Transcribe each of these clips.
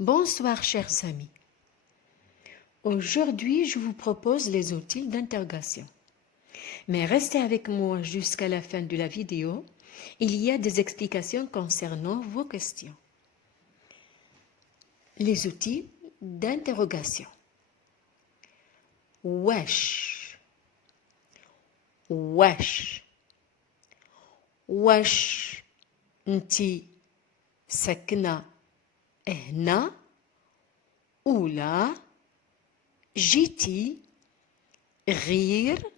Bonsoir chers amis. Aujourd'hui, je vous propose les outils d'interrogation. Mais restez avec moi jusqu'à la fin de la vidéo. Il y a des explications concernant vos questions. Les outils d'interrogation. Wesh. Wesh. Wesh. Nti ساكنة هنا ولا جيتي غير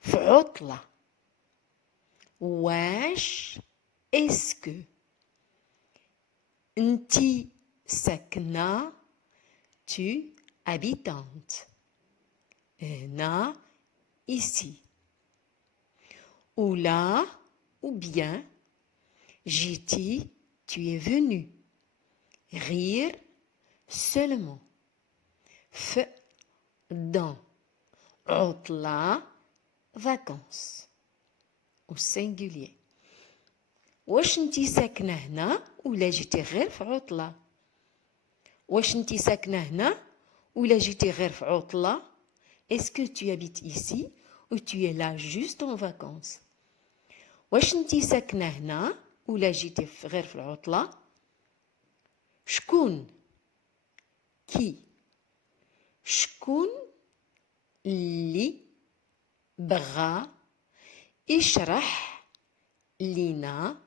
في عطلة. واش اسكو انتي ساكنة tu habitante هنا ici ولا ou bien جيتي tu es venu rire seulement ف dans عطلة vacances au singulier. واش انتي ساكنة هنا ولا جيتي غير في عطلة؟ واش انتي ساكنة هنا ولا جيتي غير في عطلة؟ Est-ce que tu habites ici ou tu es là juste en vacances? واش انتي ساكنة هنا ولا جيتي غير في العطلة؟ شكون؟ كي؟ شكون اللي بغى يشرح لينا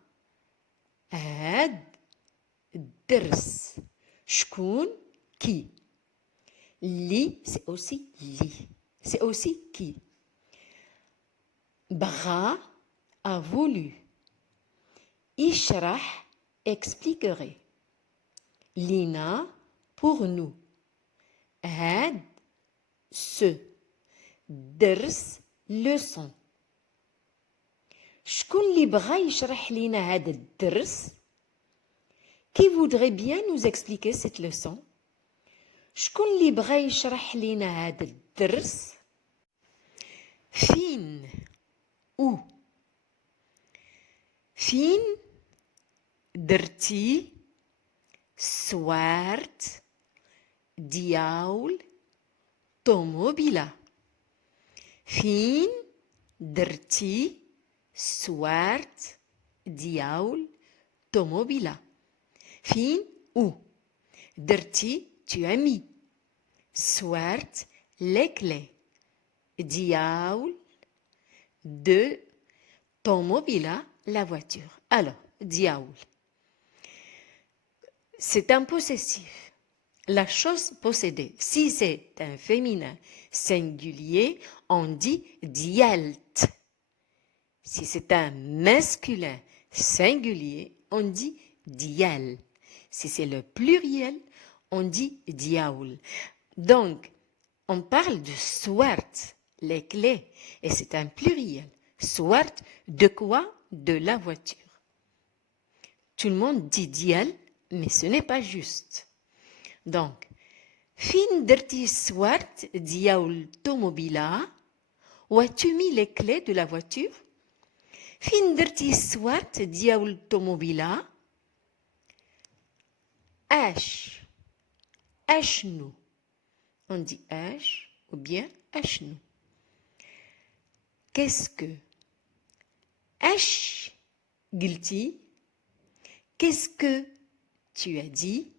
هاد الدرس؟ شكون كي؟ لي سي اوسي لي سي اوسي كي. بغى a voulu يشرح expliquerait. لينا pour nous. هاد ce درس leçon. شكون اللي بغى يشرح لينا هذا الدرس؟ Qui voudrait bien nous expliquer cette leçon? شكون اللي بغى يشرح لينا هذا الدرس؟ فين où فين درتي سوارت دياول طوموبيلا؟ فين درتي سوارت دياول طوموبيلا؟ فين où درتي tu as mis سوارت les clés دياول de طوموبيلا la voiture. Alors دياول c'est un possessif, la chose possédée. Si c'est un féminin singulier, on dit dielt. Si c'est un masculin singulier, on dit diel. Si c'est le pluriel, on dit diaoul. Donc, on parle de swart, les clés, et c'est un pluriel. Swart, de quoi? De la voiture. Tout le monde dit diel, mais ce n'est pas juste. Donc, fin derti swart diaoul tomobila, où as-tu mis les clés de la voiture? Fin derti swart diaoul tomobila, ash, ashnou. On dit ash ou bien ashnou. Qu'est-ce que? Ash, guilty. Qu'est-ce que tu as dit?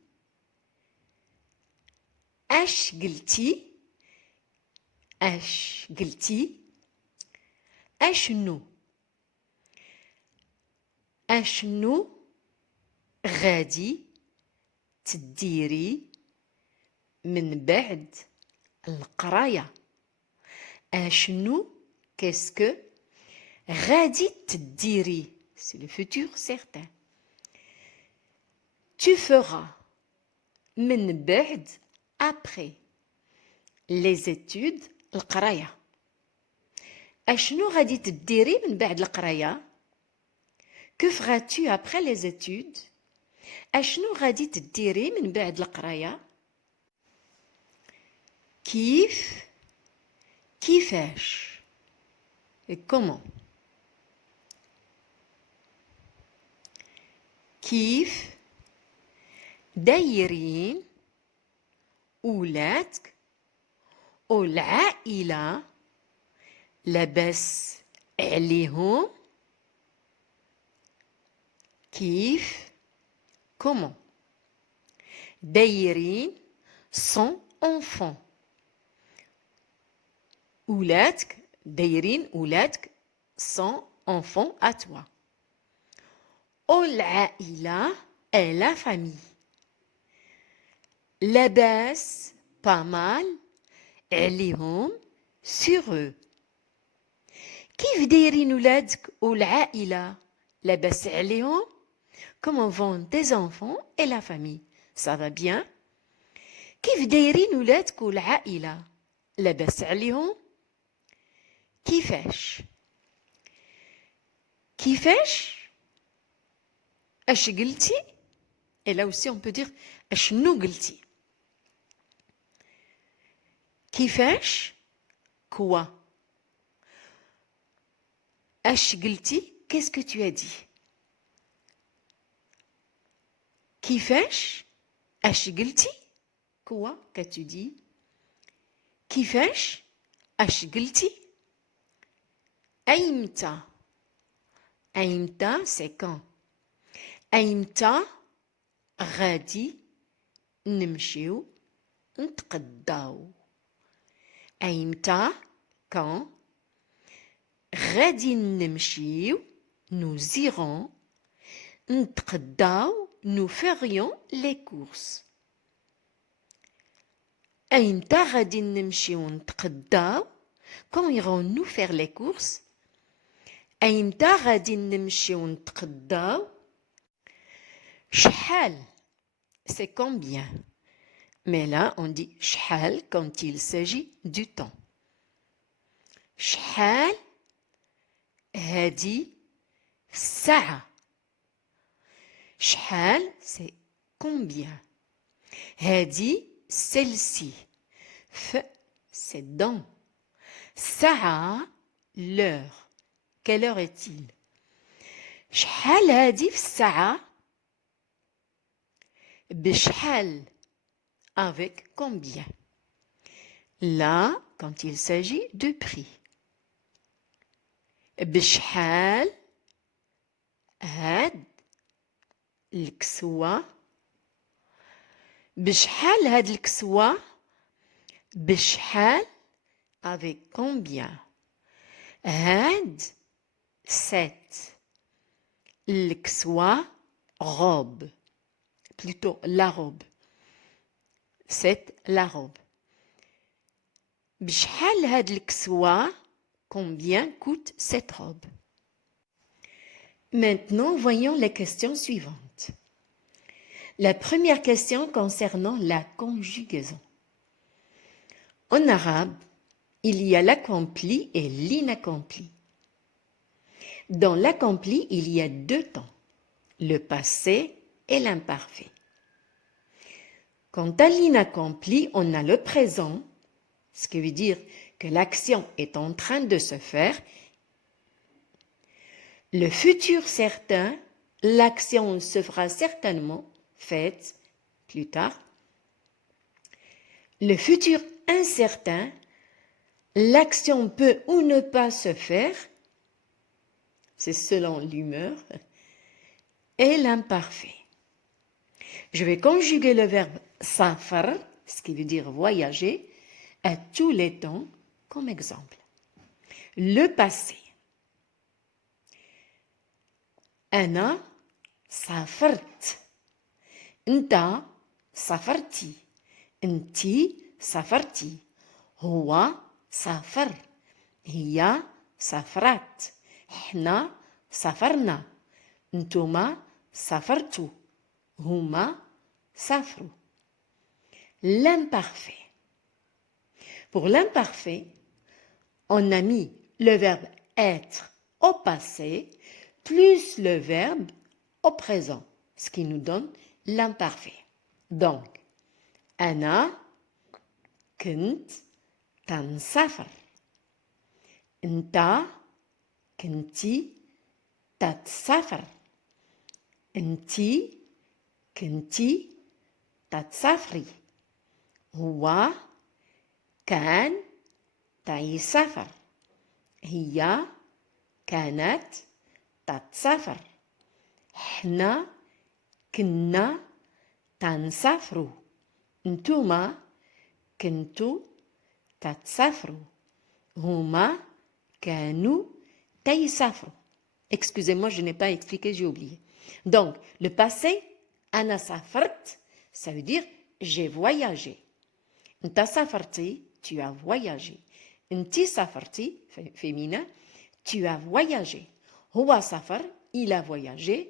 Ash guilty. Ash guilty. Ashnou. Ashnou غادي تديري من بعد القراية. أشنو qu'est-ce que غادي تديري c'est le futur certain. Tu feras من بعد après les études القراية. أشنو غادي تديري من بعد القراية؟ Que feras-tu après les études? أشنو غادي تديري من بعد القراية؟ كيف كيفاش et comment كيف دايرين أولادك والعائلة لاباس عليهم كيف comment دايرين son enfant أولادك دايرين أولادك son enfant à toi والعائلة et la famille لاباس pas mal عليهم sur eux كيف دايرين ولادك والعائلة لاباس عليهم comment vont tes enfants et la famille ça va bien كيف دايرين ولادك والعائلة لاباس عليهم كيفاش اش قلتي et là aussi on peut dire اشنو قلتي كيفاش quoi اش قلتي qu'est-ce que tu as dit كيفاش اش قلتي quoi qu'as-tu dit كيفاش اش قلتي ايمتى c'est quand ايمتى غادي نمشيو نتقداو ايمتى quand غادي نمشيو nous irons نتقداو nous ferions les courses ايمتى غادي نمشيو نتقداو quand irons-nous faire les courses ايمتى غادي نمشيو نتقداو شحال c'est combien mais là on dit شحال quand il s'agit du temps شحال هادي الساعة شحال c'est combien هادي celle-ci ف c'est dans ساعة l'heure quelle heure est-il شحال هادي في الساعة بشحال avec combien là quand il s'agit de prix بشحال هاد الكسوة بشحال هاد الكسوة بشحال avec combien هاد cette الكسوة robe plutôt la robe c'est la robe بشحال هاد الكسوة combien coûte cette robe maintenant voyons les questions suivantes la première question concernant la conjugaison en arabe il y a l'accompli et l'inaccompli dans l'accompli il y a deux temps le passé et l'imparfait quant à l'inaccompli on a le présent ce qui veut dire que l'action est en train de se faire le futur certain l'action se fera certainement faite plus tard le futur incertain l'action peut ou ne pas se faire c'est selon l'humeur et l'imparfait je vais conjuguer le verbe safar ce qui veut dire voyager à tous les temps comme exemple le passé أنا سافرت أنت سافرتي أنتي سافرتي هو سافر هي سافرت إحنا سافرنا أنتما سافرتوا هما سافروا l'imparfait pour l'imparfait on a mis le verbe être au passé plus le verbe au présent, ce qui nous donne l'imparfait. Donc, أنا كنت تنسافر أنت كنتي تتسافر أنتي كنتي تتسافري هو كان تيسافر. هي كانت تتسافر. حنا كنا تنسافروا. انتوما كنتوا تتسافروا. هما كانوا تيسافروا. Excusez-moi, je n'ai pas expliqué, j'ai oublié. Donc, le passé, أنا سافرت, ça veut dire j'ai voyagé. أنت سافرتي, tu as voyagé. أنتي سافرتي, féminin, tu as voyagé. هو سافر, il a voyagé.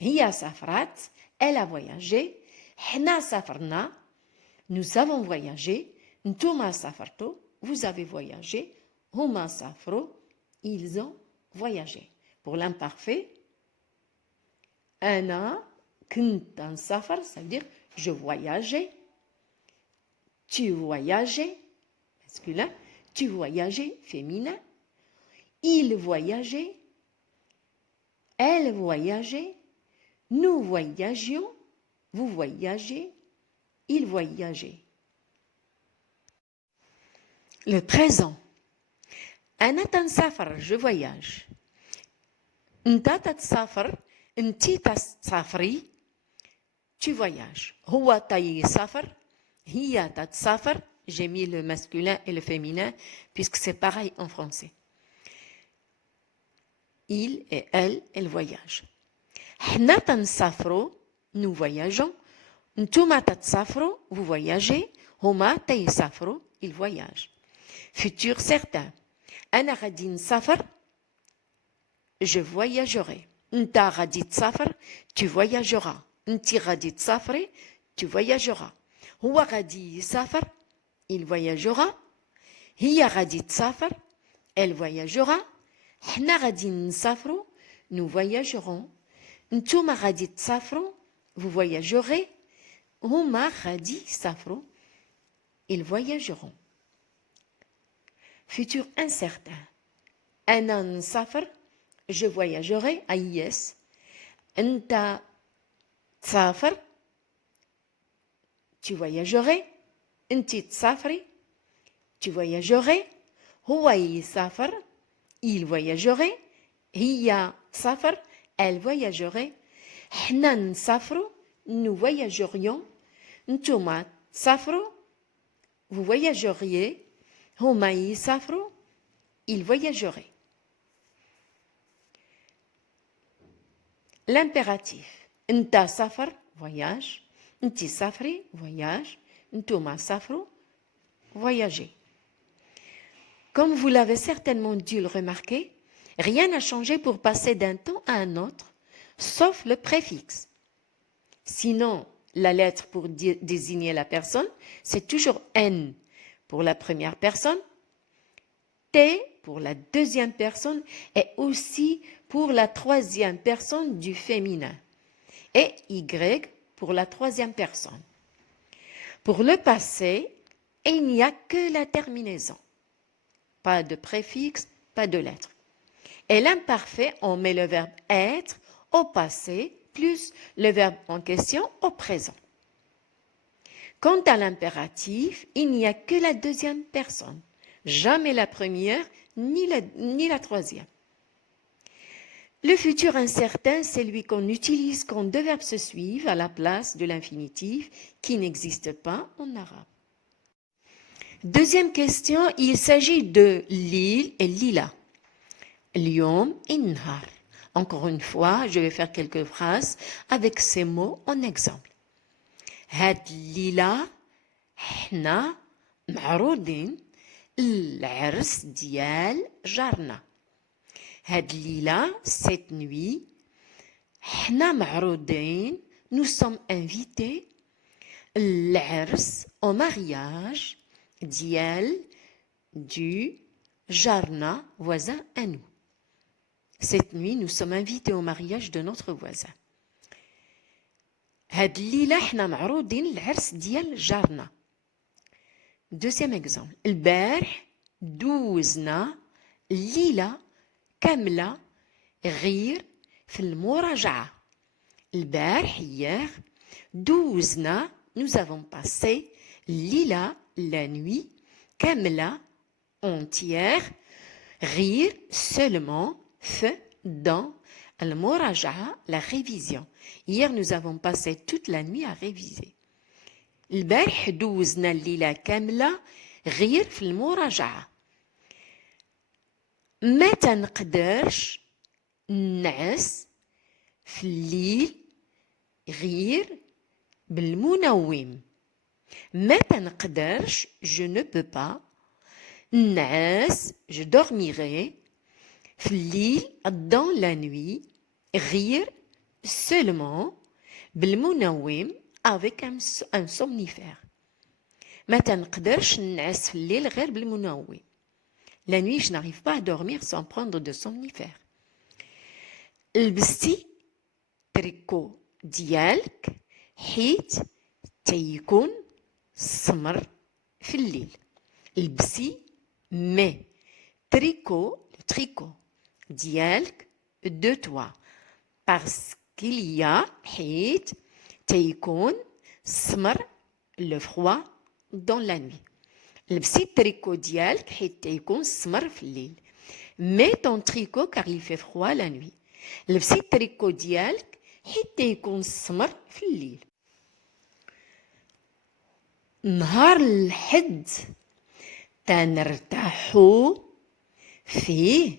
هي سافرت, elle a voyagé. حنا سافرنا, nous avons voyagé. انتوما سافرتوا, vous avez voyagé. هما سافروا, ils ont voyagé. Pour l'imparfait, أنا كنت نسافر, ça veut dire je voyageais. Tu voyageais, masculin. Tu voyageais, féminin. Il voyageait. Elle voyageait. Nous voyagions. Vous voyagez. Il voyageait. Le présent. أنا تنسافر, je voyage. أنت تتسافر, أنتي تسافري, tu voyages. هو تيسافر, هي تتسافر. J'ai mis le masculin et le féminin puisque c'est pareil en français. Il et elle voyagent. حنا تنسافروا, nous voyageons. نتوما تتسافروا, vous voyagez. هما تيسافروا, ils voyagent. Futur certain. أنا غادي نسافر, je voyagerai. أنت غادي تسافر, tu voyageras. أنتي غادي تسافري, tu voyageras. هو غادي يسافر, il voyagera. هي غادي تسافر, elle voyagera. حنا غادي نسافروا, nous voyagerons. نتوما غادي تسافروا, vous voyagerez. هما غادي يسافروا, ils voyageront. Futur incertain. أنا نسافر, je voyagerai. AIS. أنت تسافر, tu voyagerais. أنتي تسافري, tu voyagerais. هو يسافر, il voyagerait. هي تسافر, elle voyagerait. حنا نسافروا, nous voyagerions. نتوما تسافروا, vous voyageriez. هما يسافروا, ils voyageraient. L'impératif. أنت سافر, voyage. أنتي سافري, voyage. نتوما سافروا, voyager. Comme vous l'avez certainement dû le remarquer, rien n'a changé pour passer d'un temps à un autre, sauf le préfixe. Sinon, la lettre pour désigner la personne, c'est toujours N pour la première personne, T pour la deuxième personne et aussi pour la troisième personne du féminin et Y pour la troisième personne. Pour le passé, il n'y a que la terminaison. Pas de préfixe, pas de lettre. Et l'imparfait, on met le verbe être au passé plus le verbe en question au présent. Quant à l'impératif, il n'y a que la deuxième personne, jamais la première ni la troisième. Le futur incertain, c'est celui qu'on utilise quand deux verbes se suivent à la place de l'infinitif qui n'existe pas en arabe. Deuxième question, il s'agit de l'île et lila. L'yom et nhar. Encore une fois, je vais faire quelques phrases avec ces mots en exemple. هاد الليلة حنا معروضين العرس ديال جارنا. هاد الليلة, cette nuit, حنا معروضين, nous sommes invités, العرس, au mariage, ديال, du, jarna, voisin à nous. Cette nuit, nous sommes invités au mariage de notre voisin. هاد الليلة حنا معروضين العرس ديال جارنا. Deuxième exemple. البارح دوزنا الليلة كاملة غير في المراجعة. البارح hier دوزنا, nous avons passé Lila, la nuit. Kamla, entière. Rire, seulement. F, dans. Al-Muraja'a, la révision. Hier, nous avons passé toute la nuit à réviser. البارح دوزنا الليلة كاملة غير في المراجعة. ما تنقدرش نعس في الليل غير بالمنوم. ما تنقدرش je ne peux pas نعس je dormirai في الليل dans la nuit غير seulement بالمنوم avec un somnifère. ما تنقدرش نعس في الليل غير بالمنوم. La nuit, je n'arrive pas à dormir sans prendre de somnifère. لبستي تريكو ديالك حيت تيكون سمر في الليل. لبسي مي tricot, le tricot ديالك de toi parce qu'il y a حيت تيكون سمر le froid dans la nuit. لبسي التريكو ديالك حيت تيكون سمر في الليل. mets ton tricot car il fait froid la nuit. لبسي التريكو ديالك حيت تيكون سمر في الليل. نهار الحد تنرتاحو فيه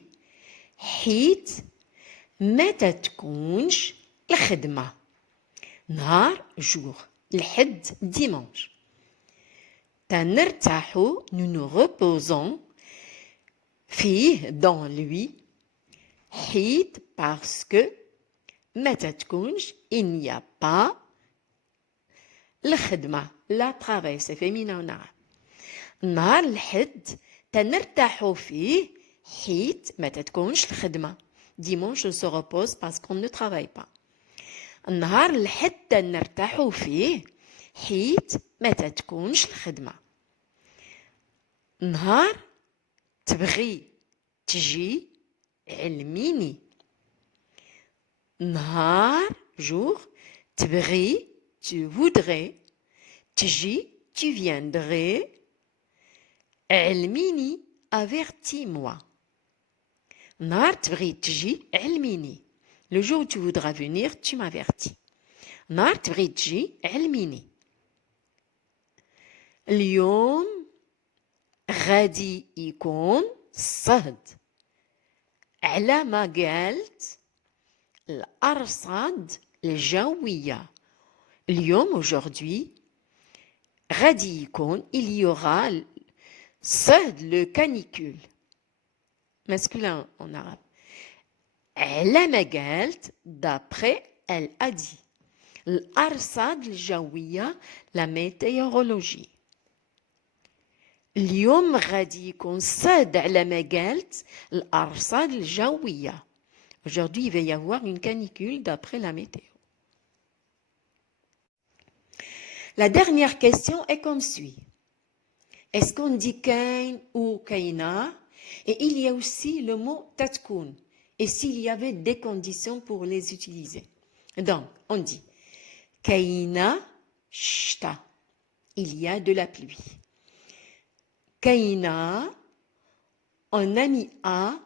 حيت ما تتكونش الخدمة. نهار jour الحد dimanche. تنرتاحو nous nous reposons فيه dans lui حيت parce que ما تتكونش il n'y a pas الخدمة. لا travail c'est féminin en arabe. نهار الحد تنرتاحو فيه حيت ما تتكونش الخدمة. dimanche on se repose parce qu'on ne travaille pas. نهار الحد تنرتاحو فيه حيت ما تتكونش الخدمة. نهار تبغي تجي علميني. نهار jour تبغي tu voudrais تجي tu viendrais علميني avertis-moi. نهار تبغي تجي علميني. Le jour où tu voudras venir, tu m'avertis. نهار تبغي تجي علميني. اليوم غادي يكون صهد على ما قالت الأرصاد الجوية. اليوم aujourd'hui غادي يكون il y aura صهد le canicule masculin en arabe. على ما قالت d'après elle a dit. الأرصاد الجوية la météorologie. اليوم غادي يكون صهد على ما قالت الأرصاد الجوية. Aujourd'hui, il va y avoir une canicule d'après la météo. La dernière question est comme suit. Est-ce qu'on dit kain ou kaina? Et il y a aussi le mot tatkoun. Et s'il y avait des conditions pour les utiliser. Donc, on dit kaina shta. Il y a de la pluie. Kaina, on a mis a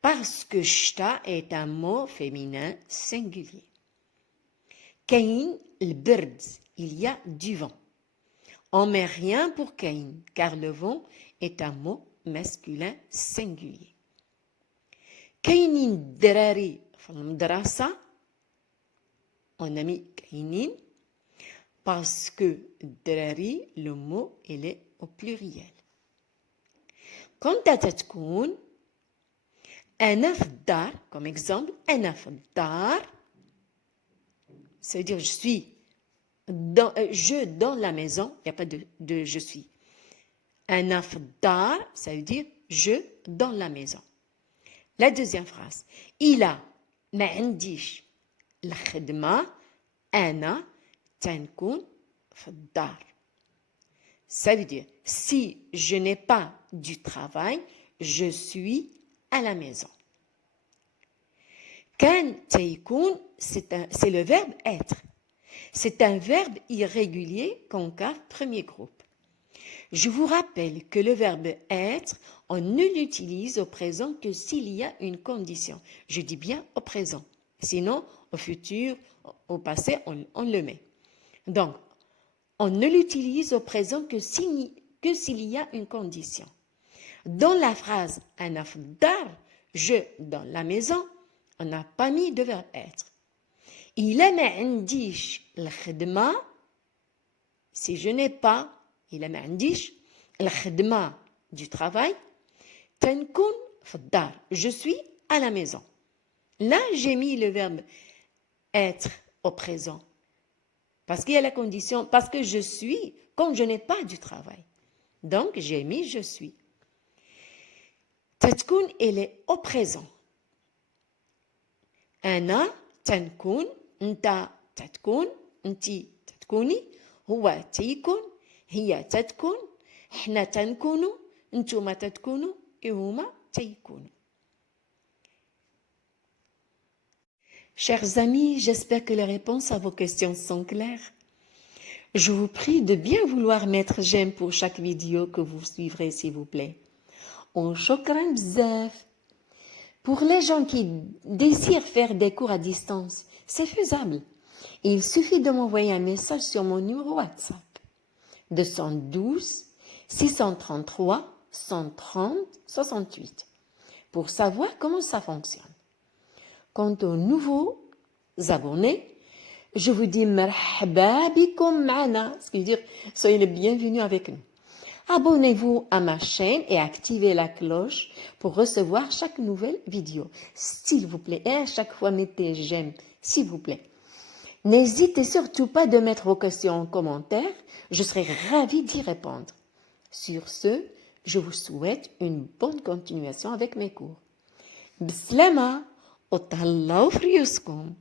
parce que shta est un mot féminin singulier. Kain, le bird, il y a du vent. On ne met rien pour kain, car le vent est un mot masculin singulier. Kainin drari fil-madrasa, on a mis kainin parce que drari, le mot, il est au pluriel. Quand تتكون أنا في الدار, comme exemple, أنا في الدار, ça veut dire je dans la maison, il n'y a pas de je suis. أنا في الدار, ça veut dire je dans la maison. La deuxième phrase, إلا ما عنديش الخدمة أنا تنكون في الدار. Ça veut dire, si je n'ai pas du travail, je suis à la maison. كان تيكون, c'est le verbe être. C'est un verbe irrégulier concave premier groupe. Je vous rappelle que le verbe être, on ne l'utilise au présent que s'il y a une condition. Je dis bien au présent. Sinon, au futur, au passé, on le met. Donc, on ne l'utilise au présent que s'il y a une condition. Dans la phrase « أنا في الدار », je dans la maison, on n'a pas mis de verbe être. إلا ما عنديش الخدمة, si je n'ai pas, إلا ما عنديش الخدمة du travail, تنكون في الدار, je suis à la maison. Là, j'ai mis le verbe être au présent. Parce qu'il y a la condition, parce que je suis, comme je n'ai pas du travail. Donc, j'ai mis je suis. تتكون, elle est au présent. أنا تنكون, أنت تتكون, أنتِ تتكوني, هو تيكون, هي تتكون, إحنا تنكونوا, أنتم تتكونوا, et هما تيكونوا. Chers amis, j'espère que les réponses à vos questions sont claires. Je vous prie de bien vouloir mettre j'aime pour chaque vidéo que vous suivrez, s'il vous plaît. Shukran bzaf. Pour les gens qui désirent faire des cours à distance, c'est faisable. Il suffit de m'envoyer un message sur mon numéro WhatsApp 212 633 130 68 pour savoir comment ça fonctionne. Quant aux nouveaux abonnés, je vous dis marhaba bikum ma'ana, ce qui veut dire soyez les bienvenus avec nous. Abonnez-vous à ma chaîne et activez la cloche pour recevoir chaque nouvelle vidéo. S'il vous plaît, et à chaque fois mettez j'aime, s'il vous plaît. N'hésitez surtout pas de mettre vos questions en commentaire, je serai ravie d'y répondre. Sur ce, je vous souhaite une bonne continuation avec mes cours. Bislama, wa tahallao fi yuskum.